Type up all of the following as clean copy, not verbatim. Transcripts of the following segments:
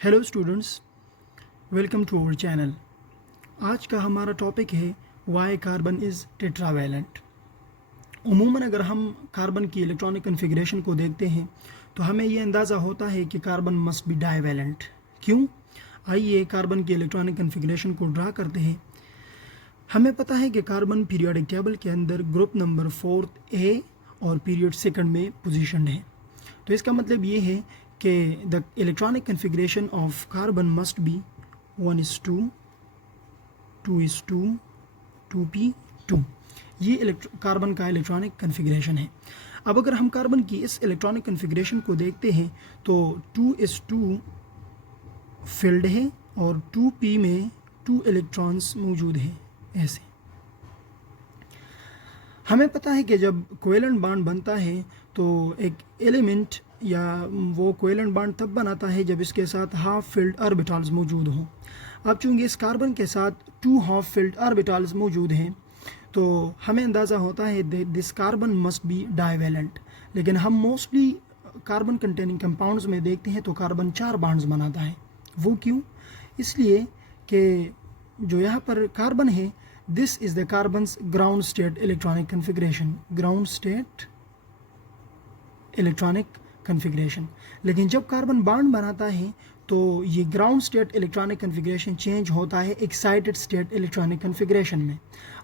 Hello students, welcome to our channel. आज का हमारा टॉपिक है वाई कार्बन इज़ टेट्रावैलेंट। उमूमन अगर हम कार्बन की इलेक्ट्रॉनिक कन्फिग्रेशन को देखते हैं तो हमें ये अंदाज़ा होता है कि कार्बन मस्ट बी डाईवैलेंट। क्यों? आइए कार्बन की इलेक्ट्रॉनिक कन्फिग्रेशन को ड्रा करते हैं। हमें पता है कि कार्बन पीरियोडिक टेबल के अंदर ग्रुप नंबर 4 ए और पीरियड सेकंड में पोजीशनड है। तो इसका मतलब ये है कि the electronic configuration of carbon must be 1:2, 2:2, 2p2। ये कार्बन का इलेक्ट्रॉनिक कन्फिग्रेशन है। अब अगर हम कार्बन की इस इलेक्ट्रॉनिक कन्फिग्रेशन को देखते हैं तो 2:2 फिल्ड है और 2p में 2 इलेक्ट्रॉन्स मौजूद हैं। ऐसे हमें पता है कि जब कोवेलेंट बॉन्ड बनता है तो एक एलिमेंट या वो कोवेलेंट बॉन्ड तब बनाता है जब इसके साथ हाफ फिल्ड ऑर्बिटल्स मौजूद हों। अब चूंकि इस कार्बन के साथ 2 हाफ फिल्ड ऑर्बिटल्स मौजूद हैं तो हमें अंदाज़ा होता है this carbon must be divalent. लेकिन हम मोस्टली कार्बन कंटेनिंग कंपाउंड्स में देखते हैं तो कार्बन 4 बॉन्ड्स बनाता है। वो क्यों? इसलिए कि जो यहाँ पर कार्बन है, this is the carbons ground state electronic configuration, ground state electronic configuration. लेकिन जब कार्बन बॉन्ड बनाता है तो ये ground state electronic configuration change होता है एक्साइटेड स्टेट इलेक्ट्रॉनिक कन्फिग्रेशन में।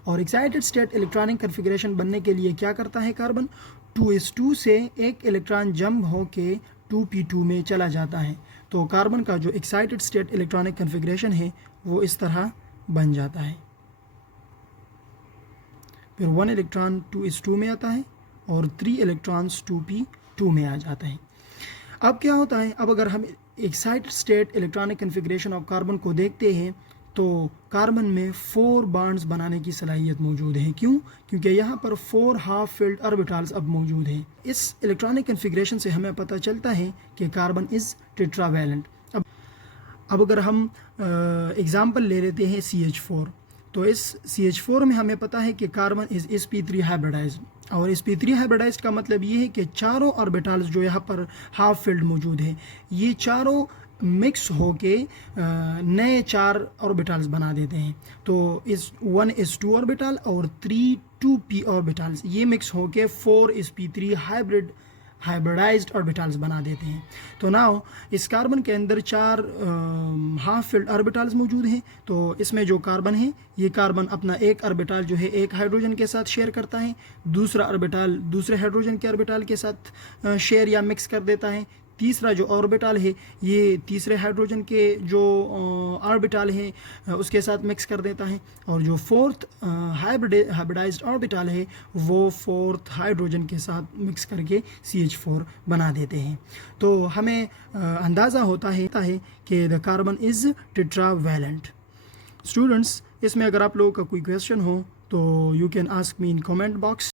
और एक्साइटेड स्टेट इलेक्ट्रॉनिक कन्फिग्रेशन बनने के लिए क्या करता है कार्बन? 2s2 से एक इलेक्ट्रॉन जंप होके 2p2 में चला जाता है। तो कार्बन का जो एक्साइटेड स्टेट इलेक्ट्रॉनिक कन्फिग्रेशन है वो इस तरह बन जाता है। फिर 1 इलेक्ट्रॉन 2s2 में आता है और 3 इलेक्ट्रॉन्स 2p2 में आ जाते हैं। अब क्या होता है, अब अगर हम excited state electronic configuration of carbon को देखते हैं तो कार्बन में 4 बॉन्ड्स बनाने की सलाहियत मौजूद है। क्यों? क्योंकि यहाँ पर 4 हाफ फिल्ड ऑर्बिटल्स अब मौजूद हैं। इस इलेक्ट्रॉनिक कन्फिग्रेशन से हमें पता चलता है कि कार्बन इज़ टेट्रावैलेंट। अब अगर हम एग्ज़ाम्पल ले लेते हैं CH4, तो इस CH4 में हमें पता है कि कार्बन इज़ sp3 हाइब्रिडाइज्ड। और sp3 हाइब्रिडाइज्ड का मतलब ये है कि चारों ऑर्बिटल्स जो यहाँ पर हाफ फिल्ड मौजूद है ये चारों मिक्स होके नए 4 ऑर्बिटल्स बना देते हैं। तो इस 1s2 ऑर्बिटल और 3 2p ऑर्बिटल्स ये मिक्स होके 4sp3 हाइब्रिडाइज्ड ऑर्बिटल्स बना देते हैं। तो नाउ इस कार्बन के अंदर 4 हाफ फिल्ड ऑर्बिटल्स मौजूद हैं। तो इसमें जो कार्बन है ये कार्बन अपना एक ऑर्बिटल जो है एक हाइड्रोजन के साथ शेयर करता है, दूसरा ऑर्बिटल दूसरे हाइड्रोजन के ऑर्बिटल के साथ शेयर या मिक्स कर देता है, तीसरा जो ऑर्बिटल है ये तीसरे हाइड्रोजन के जो ऑर्बिटल है उसके साथ मिक्स कर देता है, और जो फोर्थ हाइब्रिडाइज्ड ऑर्बिटल है वो फोर्थ हाइड्रोजन के साथ मिक्स करके CH4 बना देते हैं। तो हमें अंदाज़ा होता है कि the carbon is tetravalent. Students, इसमें अगर आप लोगों का कोई क्वेश्चन हो तो you can ask me in comment box.